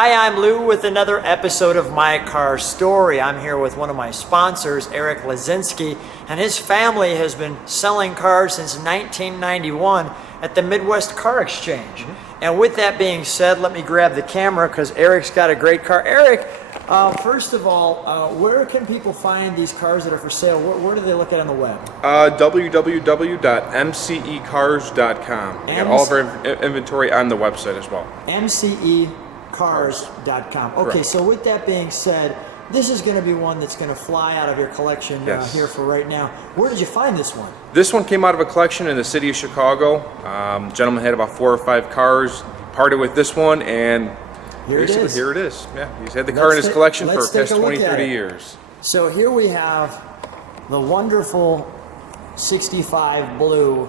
Hi, I'm Lou with another episode of My Car Story. I'm here with one of my sponsors, Eric Lazinski, and his family has been selling cars since 1991 at the Midwest Car Exchange. And with that being said, let me grab the camera because Eric's got a great car. Eric, first of all, where can people find these cars that are for sale? Where do they look at on the web? www.mcecars.com. We got all of our inventory on the website as well. mcecars.com. Okay, Correct. so with that being said, this is going to be one that's going to fly out of your collection Yes. here for right now. Where did you find this one? This one came out of a collection in the city of Chicago. Gentleman had about 4 or 5 cars. He parted with this one, and Here it basically is. here it is. Yeah, he's had the car in his collection for the let's take past a look 20, at 30 it. years. So here we have the wonderful 65 blue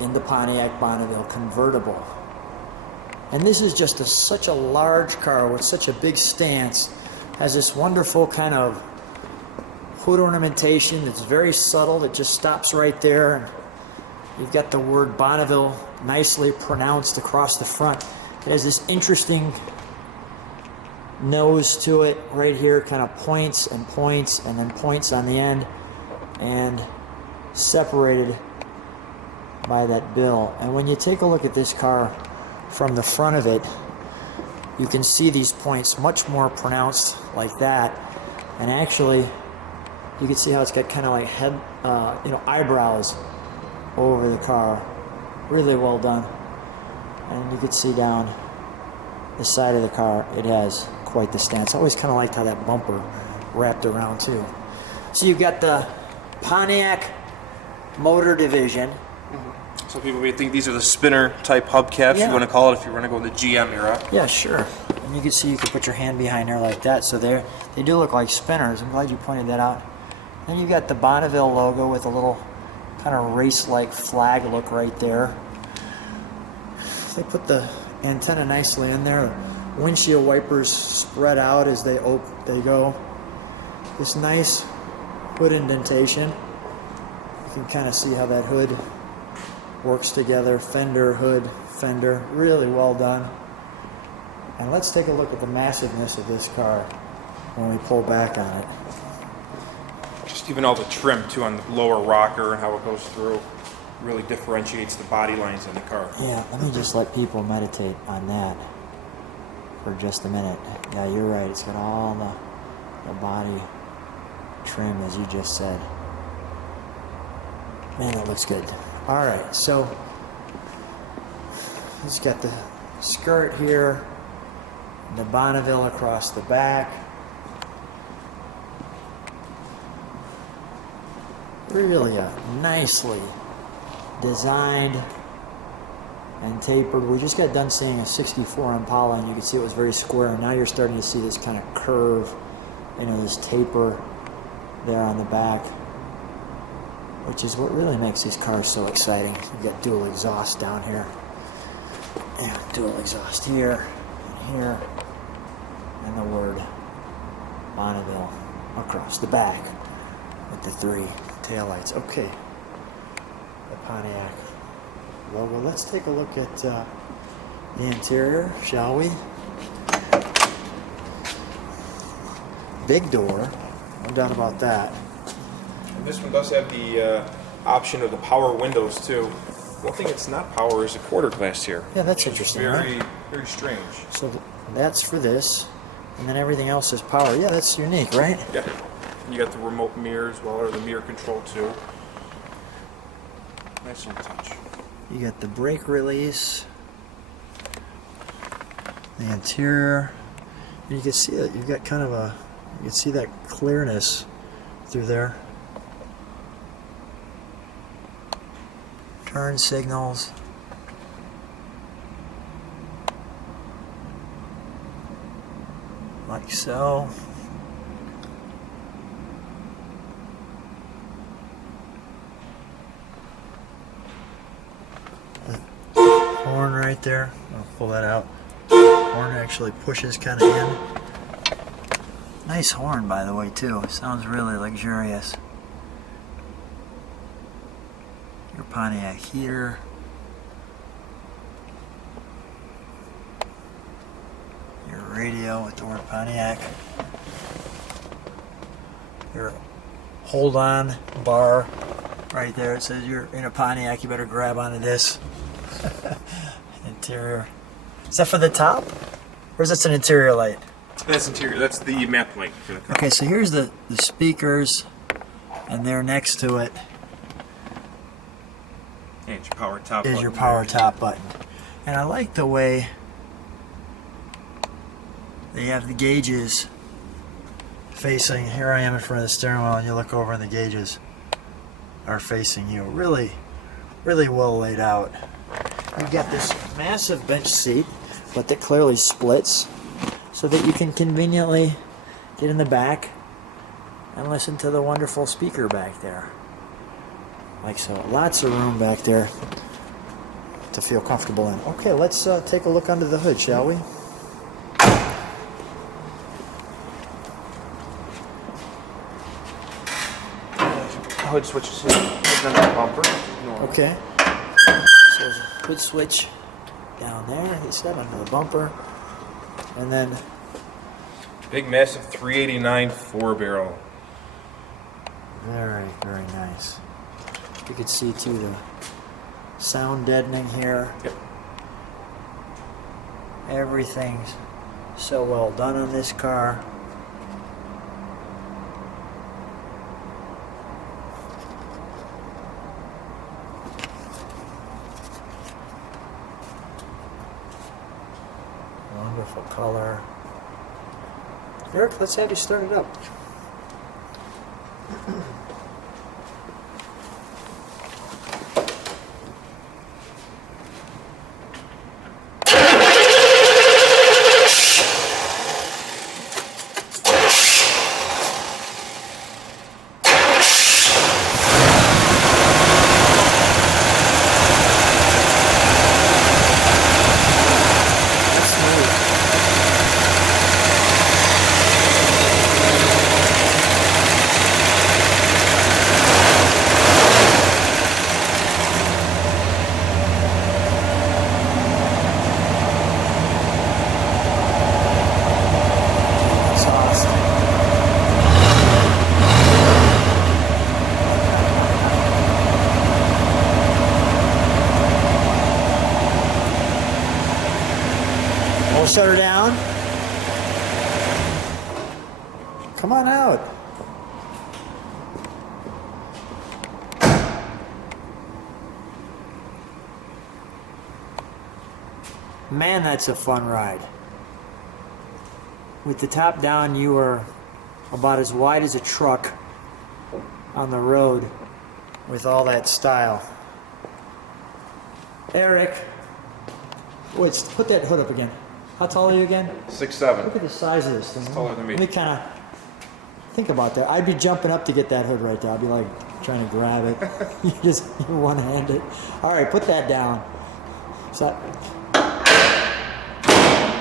in the Pontiac Bonneville convertible. And this is just such a large car with such a big stance. Has this wonderful kind of hood ornamentation that's very subtle. It just stops right there. And you've got the word Bonneville nicely pronounced across the front. It has this interesting nose to it right here, kind of points and then points on the end, and separated by that bill. And when you take a look at this car from the front of it, you can see these points much more pronounced like that. And actually, you can see how it's got kind of like head, eyebrows over the car. Really well done. And you can see down the side of the car, it has quite the stance. I always kind of liked how that bumper wrapped around too. So you've got the Pontiac Motor Division. Some people may think these are the spinner type hubcaps, Yeah. you want to call it, if you want to go in the GM era. Yeah, sure. And you can see you can put your hand behind there like that. So they do look like spinners. I'm glad you pointed that out. Then you've got the Bonneville logo with a little kind of race-like flag look right there. They put the antenna nicely in there. Windshield wipers spread out as they go. This nice hood indentation. You can kind of see how that hood works together. Fender, hood, fender. Really well done. And let's take a look at the massiveness of this car when we pull back on it. Just even all the trim too on the lower rocker and how it goes through really differentiates the body lines in the car. Yeah, let me just let people meditate on that for just a minute. Yeah, you're right. It's got all the body trim, as you just said. Man, that looks good. All right, so it's got the skirt here, the Bonneville across the back. Really a nicely designed and tapered. We just got done seeing a 64 Impala, and you can see it was very square, and now you're starting to see this kind of curve, this taper there on the back, which is what really makes these cars so exciting. You've got dual exhaust down here, and dual exhaust here, and here, and the word Bonneville across the back with the 3 taillights. Okay, the Pontiac logo. Let's take a look at the interior, shall we? Big door, no doubt about that. And this one does have the option of the power windows too. One thing it's not power is the quarter glass here. Yeah, that's which is interesting, Very, right? very strange. So that's for this, and then everything else is power. Yeah, that's unique, right? Yeah. You got the remote mirror as well, or the mirror control too. Nice little touch. You got the brake release, the interior, and you can see that you've got kind of you can see that clearness through there. Turn signals. Like so. Horn right there. I'll pull that out. Horn actually pushes kind of in. Nice horn, by the way, too. Sounds really luxurious. Your Pontiac heater. radio with the word Pontiac. Your hold on bar right there. It says you're in a Pontiac, you better grab onto this. Interior. Is that for the top? Or is this an interior light? That's interior. That's the map light for the car. Okay, so here's the speakers, and there next to it And your power top. is button your power there. top button. And I like the way they have the gauges facing. Here I am in front of the steering wheel, and you look over and the gauges are facing you. Really, really well laid out. You've got this massive bench seat, but that clearly splits so that you can conveniently get in the back and listen to the wonderful speaker back there. Like so. Lots of room back there to feel comfortable in. Okay, let's take a look under the hood, shall we? Hood switches here. Hood under the bumper. Normal. Okay. So there's a hood switch down there, he said, under the bumper. And then Big, massive 389 4-barrel. very, very nice. You can see too the sound deadening here. Yep. Everything's so well done on this car. Wonderful color. Eric, let's have you start it up. That's smooth. That's awesome. We'll shut her down. Come on out. Man, that's a fun ride. With the top down, you were about as wide as a truck on the road with all that style. Eric, wait, put that hood up again. How tall are you again? 6'7". Look at the size of this thing. taller than me. Let me kind of think about that. I'd be jumping up to get that hood right there. I'd be like trying to grab it. You're one-handed. All right, put that down. So,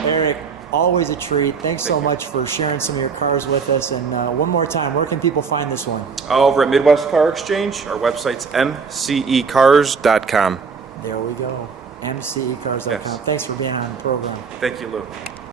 Eric, always a treat. Thanks so Thank you. much for sharing some of your cars with us. And one more time, where can people find this one? Over at Midwest Car Exchange. Our website's mcecars.com. There we go. mcecars.com. Yes. Thanks for being on the program. Thank you, Lou.